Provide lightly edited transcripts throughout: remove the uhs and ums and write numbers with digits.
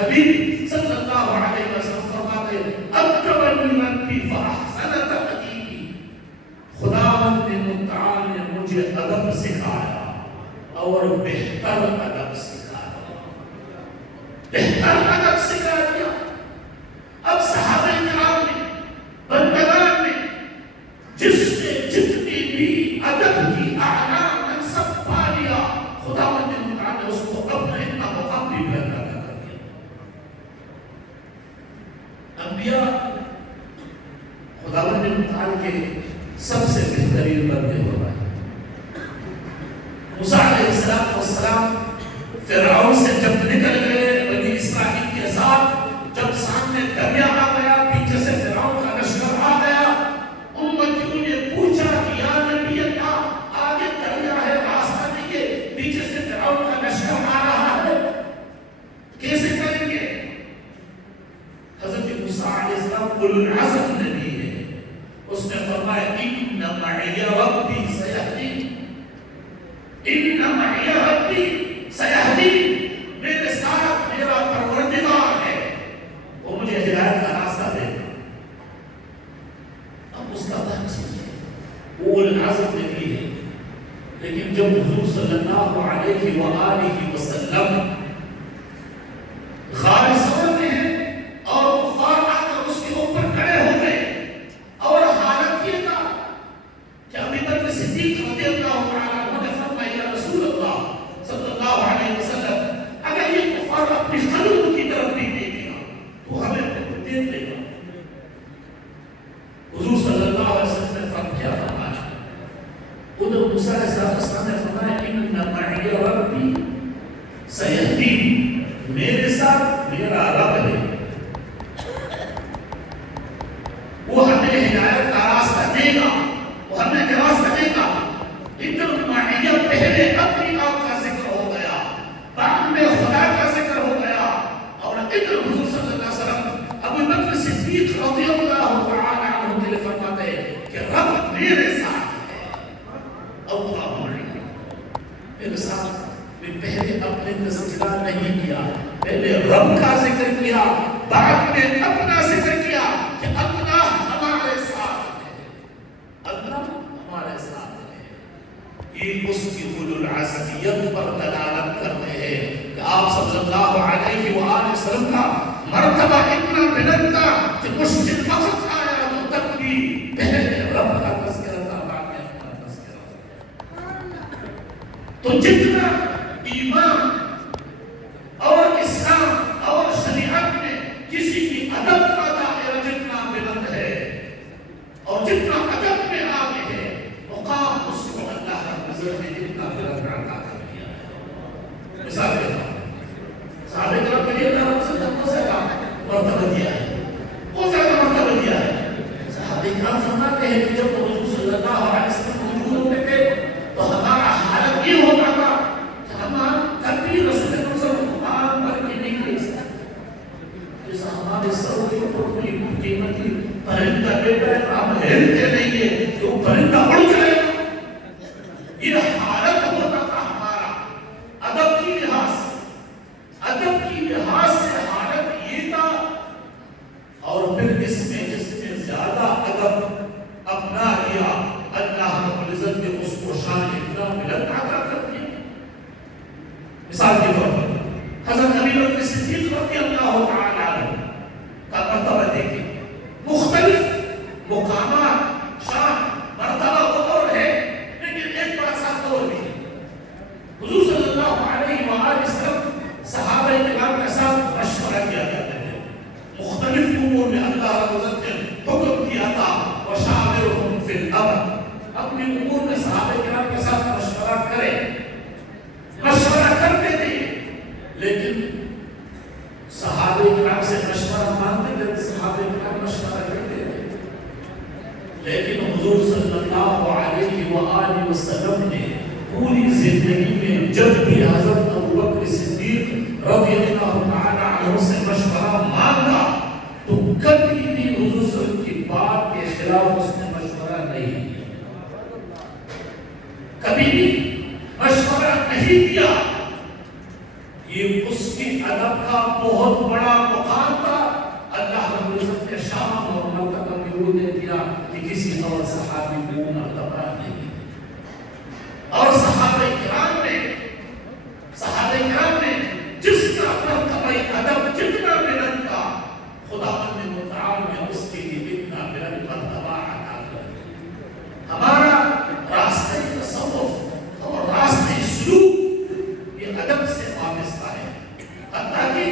حبیب صلی اللہ علیہ وسلم فرماتے اکرمنی ربی فاحسن تأدیبی، خداوند متعال نے مجھے ادب سکھایا اور بہتر ادب سکھایا، بہتر ادب سکھا دیا۔ اب صحابہ کرام نے، بندگان نے، جس نے جتنی بھی ادب کی اعلیٰ منصب پا لیا، خداوند متعال نے اس کو اپنا اتنا مقام بھی پیدا کر دیا۔ انبیاء خداوند متعال کے سب سے بہترین بندے ہو رہے ہیں۔ موسیٰ علیہ السلام فرعون سے جب نکل گئے بنی اسرائیل کے ساتھ، جب سامنے دریا آ گیا، پیچھے سے فرعون کا لشکر آ گیا، امتیوں نے پوچھا کہ یا نبی اللہ، آگے دریا ہے، راستہ نہیں ہے، پیچھے سے فرعون کا لشکر آ رہا ہے، کیسے کریں گے؟ حضرت موسیٰ علیہ السلام اولو العزم نبی ہے، اس نے فرمایا ان معی ربی سیہدین، ان معی ربی سیہدین، میرے ساتھ میرا پروردگار ہے، وہ مجھے ہدایت کا راستہ دے گا۔ اب اس کا دھن سیکھے، وہ اولو العزم نبی ہے، لیکن جب حضور صلی اللہ علیہ وآلہ وسلم غار ثور میں ہیں اور کفار آ کر اس کے اوپر کھڑے ہو گئے، اور حالت یہ تھا کہ ابو بکر صدیق رضی اللہ تعالیٰ عنہ نے فرمایا یا رسول اللہ صلی اللہ علیہ وسلم، اگر یہ کفار اپنی قلوب کی طرف بھی دیکھے گا تو ہمیں دے دے گا۔ حضور صلی اللہ علیہ وسلم نے کیا فرمایا؟ ادھر موسیٰ علیہ السلام نے فرمایا ان معی ربی سیہدین، میرے ساتھ میرا رب ہے، وہ ہمیں ہدایت کا راستہ دے گا، وہ ہمیں راستہ دے گا۔ ادھر معیت پہلے اپنی آپ کا ذکر ہو گیا، بعد میں خدا کا ذکر ہو گیا، اور ادھر حضور صلی اللہ علیہ وسلم ابو بکر صدیق رضی اللہ تعالی عنہ کے لیے فرماتے ہیں کہ رب میرے ساتھ ہے، اللہ میرے ساتھ۔ میں پہلے اپنے تذکرہ نہیں کیا، پہلے رب کا ذکر کیا، بعد میں اپنا ذکر کیا کہ اللہ ہمارے ساتھ ہے، اللہ ہمارے ساتھ ہے۔ یہ اس کی اولو العزمیت پر دلالت کرتے ہیں کہ آپ صلی اللہ علیہ وآلہ وسلم کا مرتبہ اتنا بلند تھا کہ مشکل وقت آیا تو تک بھی پہلے رب کا تذکرہ تھا، بعد میں اپنا تذکرہ۔ تو جتنا ایمان اور اسلام اور شریعت میں کسی کی ادب کا دائرہ جتنا بلند ہے اور جتنا ادب میں آگے ہے، مقام اس کو اللہ رب العزت نے جتنا بلند عطا کر دیا ہے۔ مثال کے طور پر صحابہ کرام کے لیے اللہ رب العزت نے بہت زیادہ مرتبہ دیا ہے، بہت زیادہ مرتبہ دیا ہے۔ صحابہ کرام فرماتے ہیں کہ جب حضور صلی اللہ علیہ وسلم موجود ہوتے تھے تو ہمارا حالت یہ ہوتا تھا کہ ہم کبھی رسول اللہ صلی اللہ علیہ وسلم قرآن پڑھ کے نہیں لے سکتے، جیسا ہمارے سروں کے اوپر کوئی قیمتی پرندہ بیٹھا ہے، ہم ہلتے نہیں ہیں کہ وہ پرندہ اڑ جائے گا۔ یہ حالت ہوتا تھا ہمارا ادب کی لحاظ سے، ادب کی لحاظ سے حالت یہ تھا۔ اور پھر اس میں جس نے زیادہ ادب اپنا لیا، اللہ رب العزت نے اس کو شان اتنا بلند عطا کر دیا۔ مثال کے طور پر حضرت ابی بکر صدیق رضی اللہ تعالی عنہ کا مرتبہ دیکھیں، مختلف مقامات، شان، مرتبہ اور ہے، لیکن ایک بات ساتھ اور بھی ہے۔ حضور صلی اللہ علیہ وآلہ وسلم صحابہ کرام کے ساتھ مشورہ کیا کرتے تھے، مختلف امور میں اللہ رب العزت نے حکم دیا تھا وَشَاوِرْهُمْ فِي الْأَمْرِ، اپنی امور میں صحابہ کرام کے ساتھ مشورہ کریں، مشورہ کرتے تھے، لیکن صحابہ کرام سے مشورہ مانتے تھے، صحابہ کرام مشورہ کرتے تھے، لیکن حضور صلی اللہ علیہ وآلہ وسلم نے پوری زندگی میں جب بھی حضرت ابو بکر صدیق رضی اللہ تعالی عنہ سے مشورہ مانگا تو کبھی بھی حضور صلی اللہ علیہ وسلم کی بات کے خلاف اس نے مشورہ نہیں کیا، کبھی بھی مشورہ نہیں دیا۔ یہ اس کی ادب کا بہت بڑا مقام تھا، اللہ رب العزت نے شان اور مرتبہ میں وہ دے دیا کہ کسی اور صحابی کو مرتبہ نہیں. اور صحابہ کرام نے جس کا مرتبہ ادب جتنا بلند تھا، خدا متعال نے اس کے لیے اتنا بلند مرتبہ عطا کر دیا. ہمارا راستہ تصوف اور راستہ سلوک یہ ادب سے وابستہ ہے. حتیٰ کہ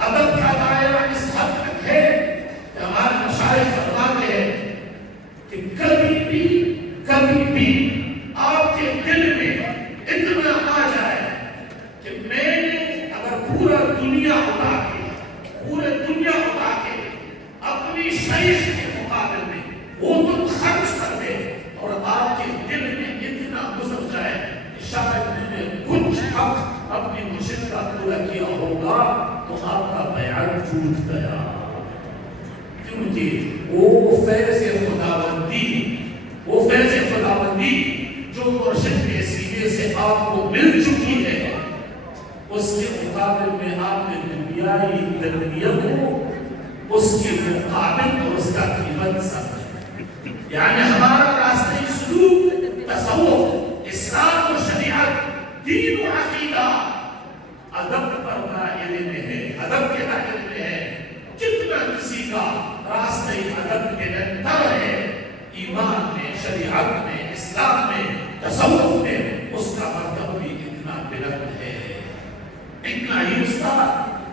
ادب کا دائرہ اس حد تک ہے کہ ہمارے مشائخ فرماتے ہیں کہ کبھی بھی آپ کے دل میں اتنا آ جائے کہ میں نے اگر پورا دنیا اٹھا کے اپنی شیخ کے مقابل میں وہ تم خرچ کر دے اور آپ کے دل میں اتنا گزر جائے کہ شاید میں نے کچھ حق اپنی مرشد کا پورا کیا ہوگا تو آپ کا بیعت ٹوٹ گیا. کیونکہ وہ فیض خداوندی جو مرشد کے سینے سے آپ کو مل چکی ہے، اس کے مقابل میں آپ نے دنیائی تربیت کو اس کے مقابل اور اس کا قیمت سمجھا. یعنی ہمارا راستہ سلوک، تصوف، اسلام و شریعت، دین و عقیدہ ادب پر دائرے میں ہے، ادب کے دائرے میں ہے. جتنا کسی کا راستہ ادب کے اندر ہے، ایمان میں، شریعت میں، اسلام میں، تصوف میں، اس کا مرتبہ بھی اتنا بلند ہے. اتنا ہی اس کا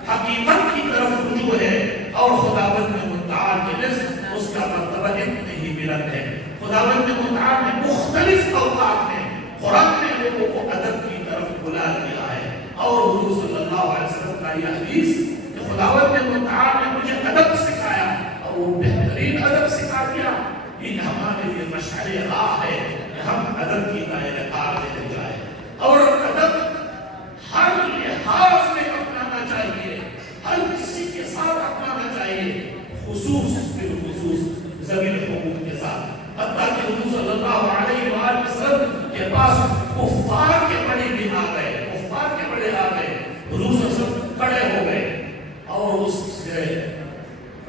حقیقت کی طرف رجوع ہے اور خداوند متعال کے نزد اس کا مرتبہ اتنے ہی بلند ہے. خداوند متعال نے مختلف اوقات میں قرآن میں لوگوں کو ادب کی طرف بلا دیا ہے. اور حضور صلی اللہ علیہ وسلم کا یہ حدیث کہ خداوند متعال نے مجھے ادب سکھایا اور وہ بہترین ادب سکھا دیا. یہ ہمارے لیے مشعل راہ ہے کہ ہم ادب کی دائرہ کار میں لے جائیں اور ادب ہر لحاظ میں اپنانا چاہیے، ہر کسی کے ساتھ اپنانا چاہیے، بالخصوص ذوی الحقوق کے ساتھ. حتیٰ کہ حضور صلی اللہ علیہ وآلہ وسلم کے پاس کفار کے بڑے بھی آ گئے، حضور صلی اللہ علیہ وسلم کھڑے ہو گئے اور اس سے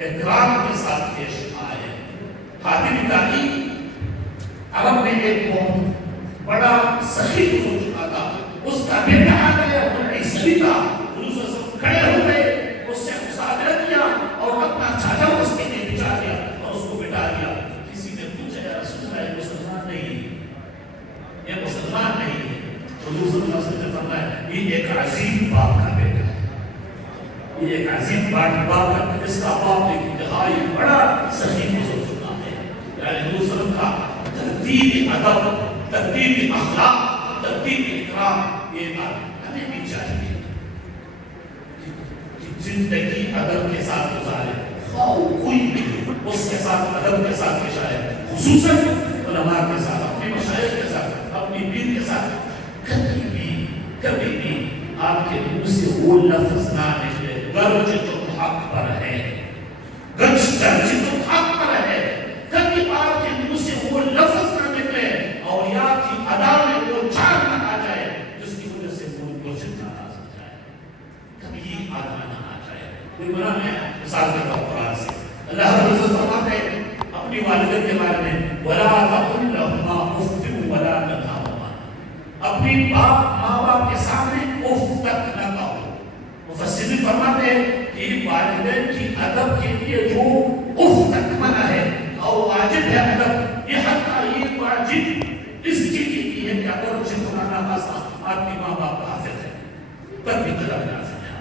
اکرام کے ساتھ پیش آئے. حاتم طائی عرب میں ایک بہت بڑا سخی ہو چکا تھا، اس کا بیٹا آ گیا، وہ عیسوی تھا. حضور صلی اللہ علیہ وسلم کھڑے ہو گئے، اس سے مصافحہ کیا اور اپنا چاچا اس کے لیے بچا دیا اور اس کو بٹا دیا. کسی نے پوچھا یا رسول اللہ یہ مسلمان نہیں ہے. حضور صلی اللہ علیہ وسلم نے فرمایا یہ ایک عظیم باپ کا بیٹا ہے، یہ ایک عظیم باپ کا، اس کا باپ ایک انتہائی بڑا سخی ہو چکا ہے. یعنی حضور صلی اللہ علیہ وسلم کا ترتیب ادب، ترتیب اخلاق، ترتیب اکرام یہ بات ہمیں بھی چاہیے کہ زندگی ادب کے ساتھ گزارے. کوئی بھی اس کے ساتھ ادب کے ساتھ پیش آئے، خصوصاً علماء کے ساتھ، اپنے مشائخ کے ساتھ، اپنی پیر کے ساتھ. کبھی بھی آپ کے منہ سے وہ لفظ نہ نکلے گرچہ تم حق پر ہے، گرچہ تم حق پر ہے. کبھی آپ کے منہ سے وہ لفظ نہ نکلے اور یا کی ادا میں وہ جان نہ آ جائے جس کی وجہ سے وہ مرشد ناراض ہو جائے. کبھی یہ آدمی نہ آ جائے. کوئی بنا میں مثال دیتا ہوں قرآن سے. اللہ رب العزت فرماتے ہیں اپنی والدہ کے بارے میں وَلَا تَقُلْ لَهُمَا أُفٍّ وَلَا تَنْهَرْهُمَا، اپنی ماں باپ کے سامنے اف تک نہ کہو. مفسرین فرماتے ہیں کہ والدین کی ادب کے لیے جو اف تک منع ہے اور واجب ہے ادب، یہ حتیٰ یہ واجب اس کے لیے ہے کہ اگر اسے قرآن خاصا آپ کی ماں باپ کا حافظ ہے تب بھی ادب لازم ہے.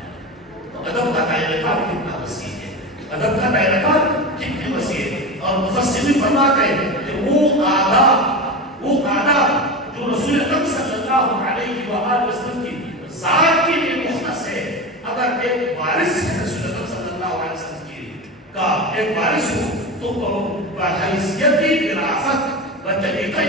تو ادب کا دائرہ کار کتنا وسیع ہے، ادب کا دائرہ کار کتنے وسیع ہے. اور مفسرین فرماتے ہیں کہ وہ آداب جو رسول اکرم صلی اللہ علیہ وآلہ وسلم کی ذات کے لیے مختص ہے، اگر ایک وارث رسول اکرم صلی اللہ علیہ وسلم کی کا ایک وارث ہو تو بحیثیت وراثت و طریقہ